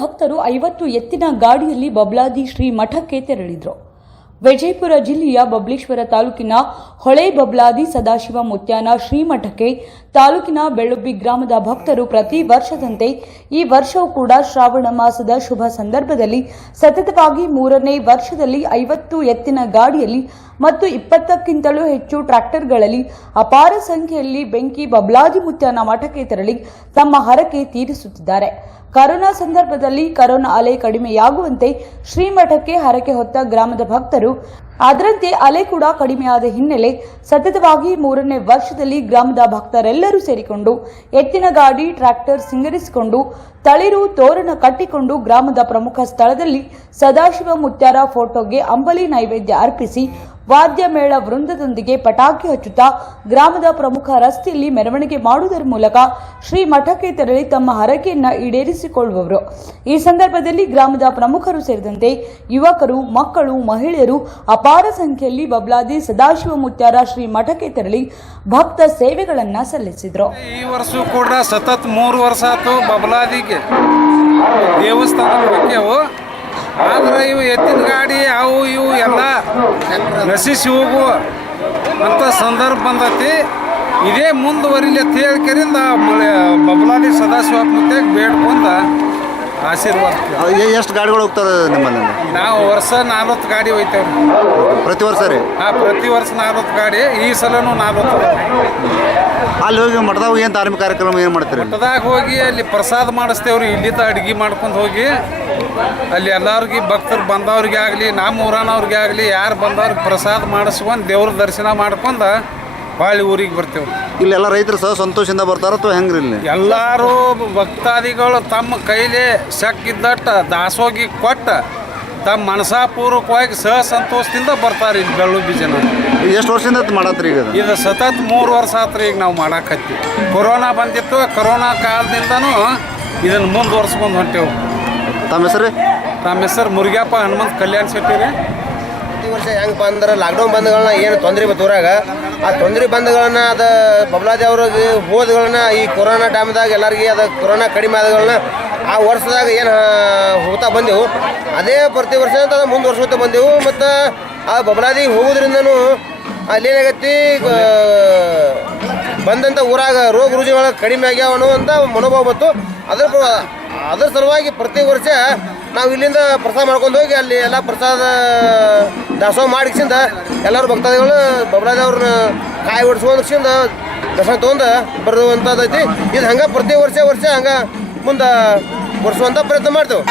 ಭಕ್ತರು 50 ಎತ್ತಿನ ಗಾಡಿಯಲ್ಲಿ ಬಬ್ಲಾದಿ ಶ್ರೀ ಮಠಕ್ಕೆ ತೆರಳಿದರು. ವಿಜಯಪುರ ಜಿಲ್ಲೆಯ ಬಬಲೇಶ್ವರ ತಾಲೂಕಿನ ಹೊಳೆ ಬಬ್ಲಾದಿ ಸದಾಶಿವ ಮುತ್ಯಾನ ಶ್ರೀಮಠಕ್ಕೆ ತಾಲೂಕಿನ ಬೆಳ್ಳುಬ್ಬಿ ಗ್ರಾಮದ ಭಕ್ತರು ಪ್ರತಿ ವರ್ಷದಂತೆ ಈ ವರ್ಷವೂ ಕೂಡ ಶ್ರಾವಣ ಮಾಸದ ಶುಭ ಸಂದರ್ಭದಲ್ಲಿ ಸತತವಾಗಿ 3ನೇ ವರ್ಷದಲ್ಲಿ 50 ಎತ್ತಿನ ಗಾಡಿಯಲ್ಲಿ ಮತ್ತು 20ಕ್ಕಿಂತಲೂ ಹೆಚ್ಚು ಟ್ರ್ಯಾಕ್ಟರ್ಗಳಲ್ಲಿ ಅಪಾರ ಸಂಖ್ಯೆಯಲ್ಲಿ ಬೆಂಕಿ ಬಬ್ಲಾದಿ ಮುತ್ಯಾನ ಮಠಕ್ಕೆ ತೆರಳಿ ತಮ್ಮ ಹರಕೆ ತೀರಿಸುತ್ತಿದ್ದಾರೆ. ಕರೋನಾ ಸಂದರ್ಭದಲ್ಲಿ ಕರೋನಾ ಅಲೆ ಕಡಿಮೆಯಾಗುವಂತೆ ಶ್ರೀಮಠಕ್ಕೆ ಹರಕೆ ಹೊತ್ತ ಗ್ರಾಮದ ಭಕ್ತರು ಅದರಂತೆ ಅಲೆ ಕೂಡ ಕಡಿಮೆಯಾದ ಹಿನ್ನೆಲೆ ಸತತವಾಗಿ 3ನೇ ವರ್ಷದಲ್ಲಿ ಗ್ರಾಮದ ಭಕ್ತರೆಲ್ಲರೂ ಸೇರಿಕೊಂಡು ಎತ್ತಿನ ಗಾಡಿ ಟ್ರ್ಯಾಕ್ಟರ್ ಸಿಂಗರಿಸಿಕೊಂಡು ತಳಿರು ತೋರಣ ಕಟ್ಟಿಕೊಂಡು ಗ್ರಾಮದ ಪ್ರಮುಖ ಸ್ಥಳದಲ್ಲಿ ಸದಾಶಿವ ಮುತ್ಯಾರ ಫೋಟೋಗೆ ಅಂಬಲಿ ನೈವೇದ್ಯ ಅರ್ಪಿಸಿ ವಾದ್ಯ ಮೇಳ ವೃಂದದೊಂದಿಗೆ ಪಟಾಕಿ ಹಚ್ಚುತ್ತಾ ಗ್ರಾಮದ ಪ್ರಮುಖ ರಸ್ತೆಯಲ್ಲಿ ಮೆರವಣಿಗೆ ಮಾಡುವುದರ ಮೂಲಕ ಶ್ರೀ ಮಠಕ್ಕೆ ತೆರಳಿ ತಮ್ಮ ಹರಕೆಯನ್ನ ಈಡೇರಿಸಿಕೊಳ್ಳುವವರು. ಈ ಸಂದರ್ಭದಲ್ಲಿ ಗ್ರಾಮದ ಪ್ರಮುಖರು ಸೇರಿದಂತೆ ಯುವಕರು, ಮಕ್ಕಳು, ಮಹಿಳೆಯರು ಅಪಾರ ಸಂಖ್ಯೆಯಲ್ಲಿ ಬಬ್ಲಾದಿ ಸದಾಶಿವ ಮುತ್ಯಾರ ಶ್ರೀ ಮಠಕ್ಕೆ ತೆರಳಿ ಭಕ್ತ ಸೇವೆಗಳನ್ನ ಸಲ್ಲಿಸಿದರು. ಈ ವರ್ಷ ಕೂಡ ಸತತ 3 ವರ್ಷ ಆಯ್ತು ಬಬ್ಲಾದಿಗೆ ದೇವಸ್ಥಾನ ಹೋಗ್ಯವು. ಆದ್ರೆ ಇವು ಎತ್ತಿನ ಗಾಡಿ ಅವು ಇವು ಎಲ್ಲ ನಶಿಸಿ ಹೋಗುವ ಅಂತ ಸಂದರ್ಭ ಬಂದತಿ. ಇದೇ ಮುಂದುವರಿಲಿ ಅಂತ ಹೇಳ್ಕರಿಂದ ಬಬ್ಲಾದಿ ಸದಾಶಿವ ಮುತ್ಯಾಗ ಬೇಡ್ಕೊಂಡ ಆಶೀರ್ವಾದ. ಎಷ್ಟು ಗಾಡಿಗಳು ಹೋಗ್ತಾರೆ ನಿಮ್ಮಲ್ಲಿ? ನಾವು ವರ್ಷ 40 ಗಾಡಿ ಹೋಯ್ತೇವೆ. ಪ್ರತಿ ವರ್ಷ ರೀ? ಪ್ರತಿ ವರ್ಷ 40 ಗಾಡಿ. ಈ ಸಲನೂ 40 ಗಾಡಿ. ಅಲ್ಲಿ ಹೋಗಿ ಮಠದಾಗ ಏನು ಧಾರ್ಮಿಕ ಕಾರ್ಯಕ್ರಮ ಏನು ಮಾಡ್ತೀರಿ? ಮಠದಾಗ ಹೋಗಿ ಅಲ್ಲಿ ಪ್ರಸಾದ ಮಾಡಿಸ್ತೇವ್ರಿ. ಇಲ್ಲಿಂದ ಅಡುಗೆ ಮಾಡ್ಕೊಂಡು ಹೋಗಿ ಅಲ್ಲಿ ಎಲ್ಲರಿಗೆ ಭಕ್ತರು ಬಂದವ್ರಿಗೆ ಆಗಲಿ ನಮ್ಮ ಊರನವ್ರಿಗೆ ಆಗಲಿ ಯಾರು ಬಂದವ್ರಿಗೆ ಪ್ರಸಾದ ಮಾಡಿಸ್ಕೊಂಡು ದೇವ್ರ ದರ್ಶನ ಮಾಡ್ಕೊಂಡು ಹೊಳ್ಳಿ ಊರಿಗೆ ಬರ್ತೇವೆ. ಇಲ್ಲೆಲ್ಲ ರೈತರು ಸಹ ಸಂತೋಷದಿಂದ ಬರ್ತಾರ ಅಥವಾ ಹೆಂಗ್ರಿ? ಇಲ್ಲಿ ಎಲ್ಲರೂ ಭಕ್ತಾದಿಗಳು ತಮ್ಮ ಕೈಲಿ ಶಕ್ಕಿದ್ದಟ್ಟ ದಾಸೋಗಿ ಕೊಟ್ಟ ತಮ್ಮ ಮನಸಾಪೂರ್ವಕವಾಗಿ ಸಹ ಸಂತೋಷದಿಂದ ಬರ್ತಾರೆ ಇಲ್ಲಿ ಬೆಳ್ಳುಬ್ಬಿ ಜನ. ಎಷ್ಟು ವರ್ಷದಿಂದ ಮಾಡತ್ರಿ ಈಗ? ಇದು ಸತತ 3 ವರ್ಷ ಆತ್ರಿ ಈಗ ನಾವು ಮಾಡಾಕತ್ತಿ. ಕೊರೋನಾ ಬಂದಿತ್ತು. ಕೊರೋನಾ ಕಾಲದಿಂದನೂ ಇದನ್ನು ಮುಂದುವರ್ಸ್ಕೊಂಡು ಹೊಂಟೇವು. ತಮ್ಮ ಹೆಸರು? ನಮ್ಮ ಹೆಸರು ಮುರುಗ್ಯಪ್ಪ ಹನುಮಂತ ಕಲ್ಯಾಣ ಶೆಟ್ಟಿ ರೀ. ಪ್ರತಿ ವರ್ಷ ಹೆಂಗೆ ಅಂದ್ರೆ ಲಾಕ್ಡೌನ್ ಬಂದ್ಗಳನ್ನ ಏನು ತೊಂದರೆ ಬತ್ತೂರಾಗ ಆ ತೊಂದರೆ ಬಂದ್ಗಳನ್ನ ಅದು ಬಬ್ಲಾದಿ ಅವ್ರಿಗೆ ಹೋದ್ಗಳನ್ನ ಈ ಕೊರೋನಾ ಟೈಮ್ದಾಗ ಎಲ್ಲರಿಗೆ ಅದು ಕೊರೋನಾ ಕಡಿಮೆ ಆದಗಳನ್ನ ಆ ವರ್ಷದಾಗ ಏನು ಹೋಗ್ತಾ ಬಂದೆವು ಅದೇ ಪ್ರತಿ ವರ್ಷ ಅಂತ ಮುಂದುವರ್ಸ್ಕೊತ ಬಂದೆವು. ಮತ್ತು ಆ ಬಬ್ಲಾದಿ ಹೋಗೋದ್ರಿಂದನೂ ಅಲ್ಲೇನಾಗತ್ತಿ ಬಂದಂಥ ಊರಾಗ ರೋಗ ರುಜಿನಗಳು ಕಡಿಮೆ ಆಗ್ಯಾವ ಅನ್ನುವಂಥ ಮನೋಭಾವ ಬಂತು. ಅದರ ಸಲುವಾಗಿ ಪ್ರತಿ ವರ್ಷ ನಾವು ಇಲ್ಲಿಂದ ಪ್ರಸಾದ ಮಾಡ್ಕೊಂಡು ಹೋಗಿ ಅಲ್ಲಿ ಎಲ್ಲ ಪ್ರಸಾದ ದಾಸೋಹ ಮಾಡಿಸಿಂದ ಎಲ್ಲರೂ ಭಕ್ತಾದಿಗಳು ಬಬ್ಲಾದಿ ಅವ್ರನ್ನ ಕಾಯಿ ಹೊಡ್ಸ್ಕೊಂಡ್ಸಿಂದ ದರ್ಶನ ತೊಗೊಂಡು ಬರುವಂಥದ್ದೈತಿ. ಇದು ಹಂಗೆ ಪ್ರತಿ ವರ್ಷ ಹಂಗೆ ಮುಂದೆ ಬರ್ಸುವಂಥ ಪ್ರಯತ್ನ ಮಾಡ್ತೇವೆ.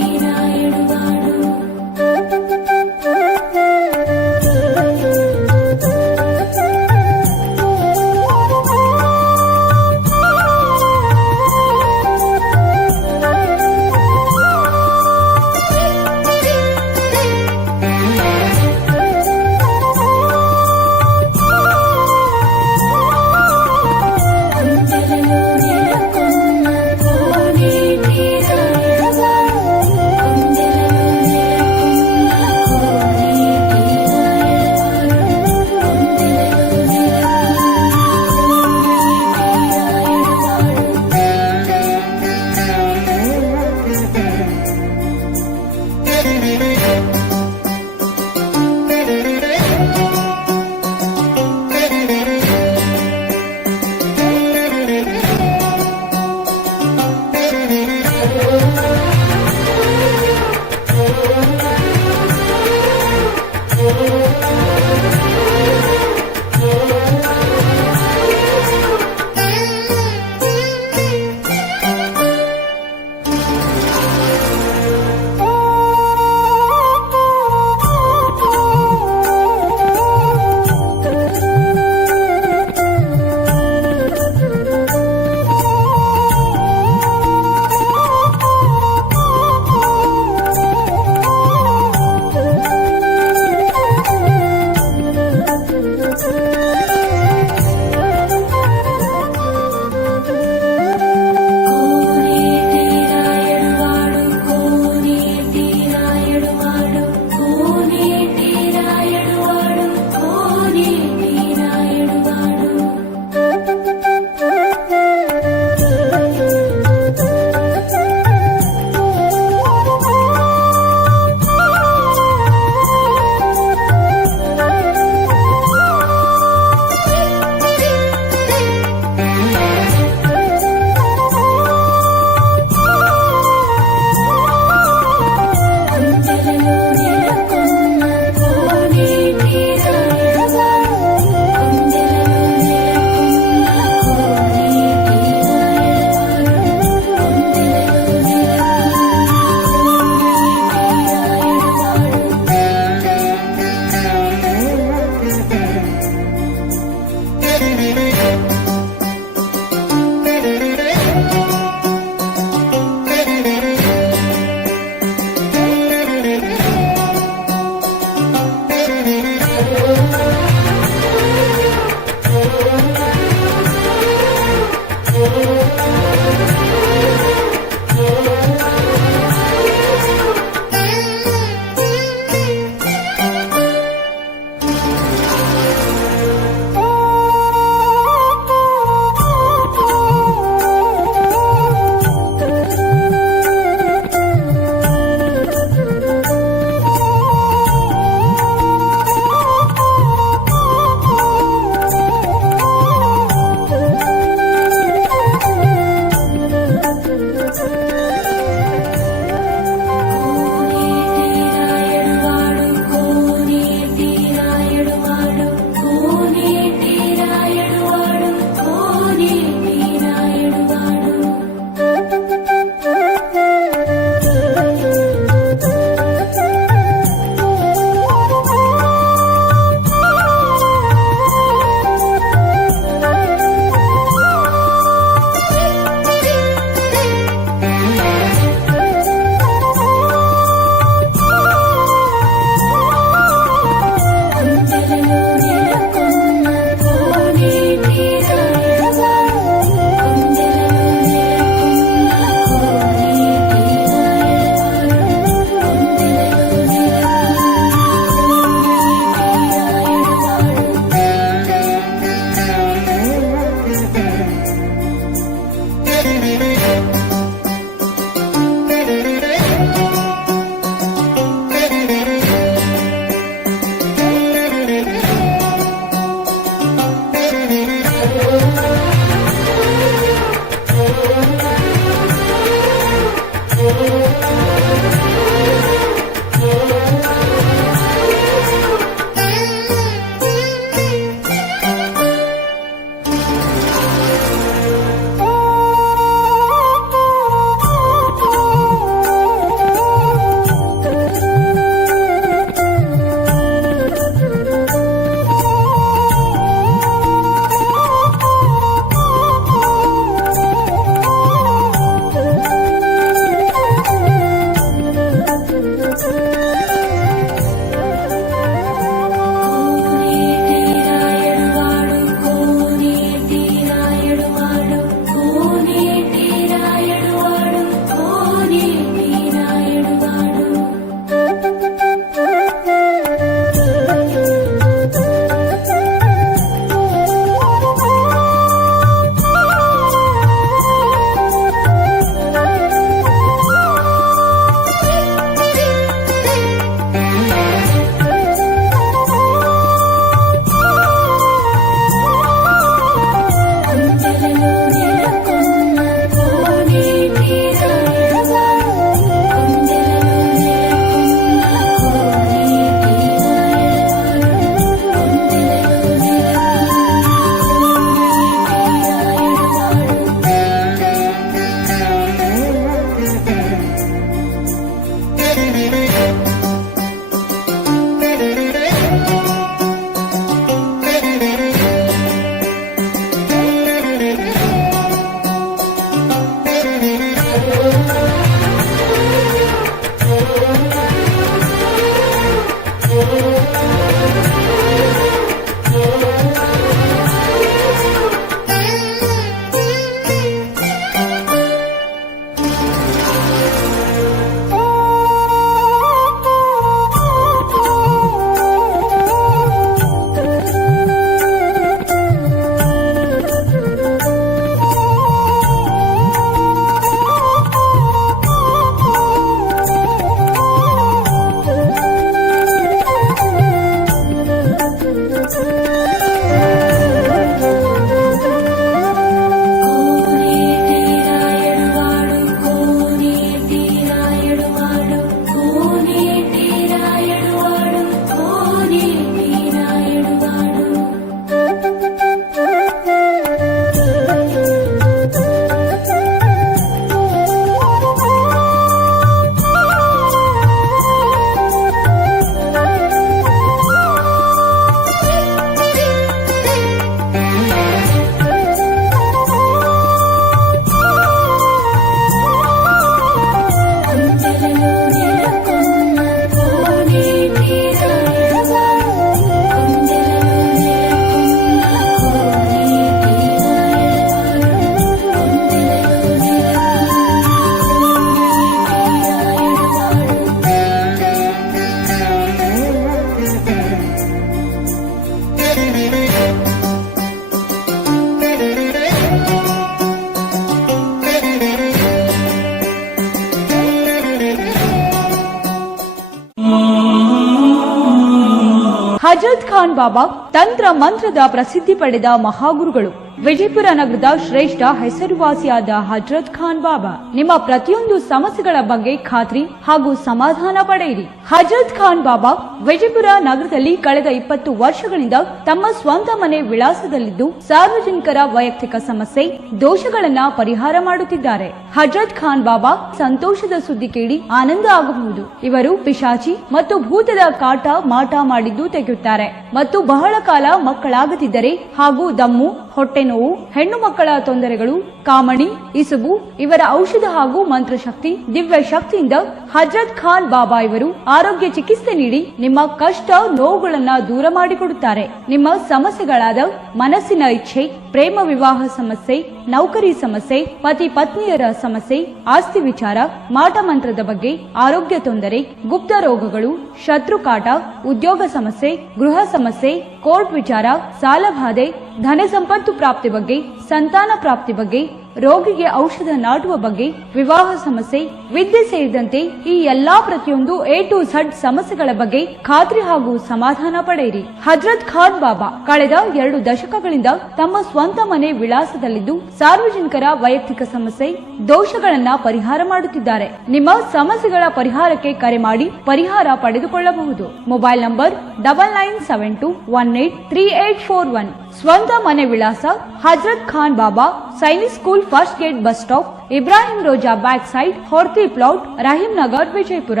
ಹಜರತ್ ಖಾನ್ ಬಾಬಾ ತಂತ್ರ ಮಂತ್ರದ ಪ್ರಸಿದ್ಧಿ ಪಡೆದ ಮಹಾಗುರುಗಳು. ವಿಜಯಪುರ ನಗರದ ಶ್ರೇಷ್ಠ ಹೆಸರುವಾಸಿಯಾದ ಹಜರತ್ ಖಾನ್ ಬಾಬಾ ನಿಮ್ಮ ಪ್ರತಿಯೊಂದು ಸಮಸ್ಯೆಗಳ ಬಗ್ಗೆ ಖಾತ್ರಿ ಹಾಗೂ ಸಮಾಧಾನ ಪಡೆಯಿರಿ. ಹಜರತ್ ಖಾನ್ ಬಾಬಾ ವಿಜಯಪುರ ನಗರದಲ್ಲಿ ಕಳೆದ 20 ವರ್ಷಗಳಿಂದ ತಮ್ಮ ಸ್ವಂತ ಮನೆ ವಿಳಾಸದಲ್ಲಿದ್ದು ಸಾರ್ವಜನಿಕರ ವೈಯಕ್ತಿಕ ಸಮಸ್ಯೆ ದೋಷಗಳನ್ನ ಪರಿಹಾರ ಮಾಡುತ್ತಿದ್ದಾರೆ. ಹಜರತ್ ಖಾನ್ ಬಾಬಾ ಸಂತೋಷದ ಸುದ್ದಿ ಕೇಳಿ ಆನಂದ ಆಗಬಹುದು. ಇವರು ಪಿಶಾಚಿ ಮತ್ತು ಭೂತದ ಕಾಟ ಮಾಟ ಮಾಡಿದ್ದು ತೆಗೆಯುತ್ತಾರೆ ಮತ್ತು ಬಹಳ ಕಾಲ ಮಕ್ಕಳಾಗದಿದ್ದರೆ ಹಾಗೂ ದಮ್ಮು, ಹೊಟ್ಟೆ ನೋವು, ಹೆಣ್ಣು ಮಕ್ಕಳ ತೊಂದರೆಗಳು, ಕಾಮಣಿ, ಇಸುಬು ಇವರ ಔಷಧ ಹಾಗೂ ಮಂತ್ರಶಕ್ತಿ, ದಿವ್ಯ ಶಕ್ತಿಯಿಂದ ಹಜರತ್ ಖಾನ್ ಬಾಬಾ ಇವರು ಆರೋಗ್ಯ ಚಿಕಿತ್ಸೆ ನೀಡಿ ನಿಮ್ಮ ಕಷ್ಟ ನೋವುಗಳನ್ನ ದೂರ ಮಾಡಿಕೊಡುತ್ತಾರೆ. ನಿಮ್ಮ ಸಮಸ್ಯೆಗಳಾದ ಮನಸ್ಸಿನ ಇಚ್ಛೆ, ಪ್ರೇಮ ವಿವಾಹ ಸಮಸ್ಯೆ, ನೌಕರಿ ಸಮಸ್ಯೆ, ಪತಿ ಪತ್ನಿಯರ ಸಮಸ್ಯೆ, ಆಸ್ತಿ ವಿಚಾರ, ಮಾಟ ಮಂತ್ರದ ಬಗ್ಗೆ, ಆರೋಗ್ಯ ತೊಂದರೆ, ಗುಪ್ತ ರೋಗಗಳು, ಶತ್ರುಕಾಟ, ಉದ್ಯೋಗ ಸಮಸ್ಯೆ, ಗೃಹ ಸಮಸ್ಯೆ, ಕೋರ್ಟ್ ವಿಚಾರ, ಸಾಲಬಾಧೆ, ಧನ ಸಂಪತ್ತು ಪ್ರಾಪ್ತಿ ಬಗ್ಗೆ, ಸಂತಾನ ಪ್ರಾಪ್ತಿ ಬಗ್ಗೆ, ರೋಗಿಗೆ ಔಷಧ ನಾಟುವ ಬಗ್ಗೆ, ವಿವಾಹ ಸಮಸ್ಯೆ, ವಿದ್ಯೆ ಸೇರಿದಂತೆ ಈ ಎಲ್ಲಾ ಪ್ರತಿಯೊಂದು A to Z ಸಮಸ್ಯೆಗಳ ಬಗ್ಗೆ ಖಾತ್ರಿ ಹಾಗೂ ಸಮಾಧಾನ ಪಡೆಯಿರಿ. ಹಜರತ್ ಖಾನ್ ಬಾಬಾ ಕಳೆದ 2 ದಶಕಗಳಿಂದ ತಮ್ಮ ಸ್ವಂತ ಮನೆ ವಿಳಾಸದಲ್ಲಿದ್ದು ಸಾರ್ವಜನಿಕರ ವೈಯಕ್ತಿಕ ಸಮಸ್ಯೆ ದೋಷಗಳನ್ನ ಪರಿಹಾರ ಮಾಡುತ್ತಿದ್ದಾರೆ. ನಿಮ್ಮ ಸಮಸ್ಯೆಗಳ ಪರಿಹಾರಕ್ಕೆ ಕರೆ ಮಾಡಿ ಪರಿಹಾರ ಪಡೆದುಕೊಳ್ಳಬಹುದು. Mobile number 9972183841. ಸ್ವಂತ ಮನೆ ವಿಳಾಸ Hazrat Khan Baba, Sainik school, first gate, bus stop, Ibrahim Roza back side, Horti plot, Rahim Nagar, ವಿಜಯಪುರ.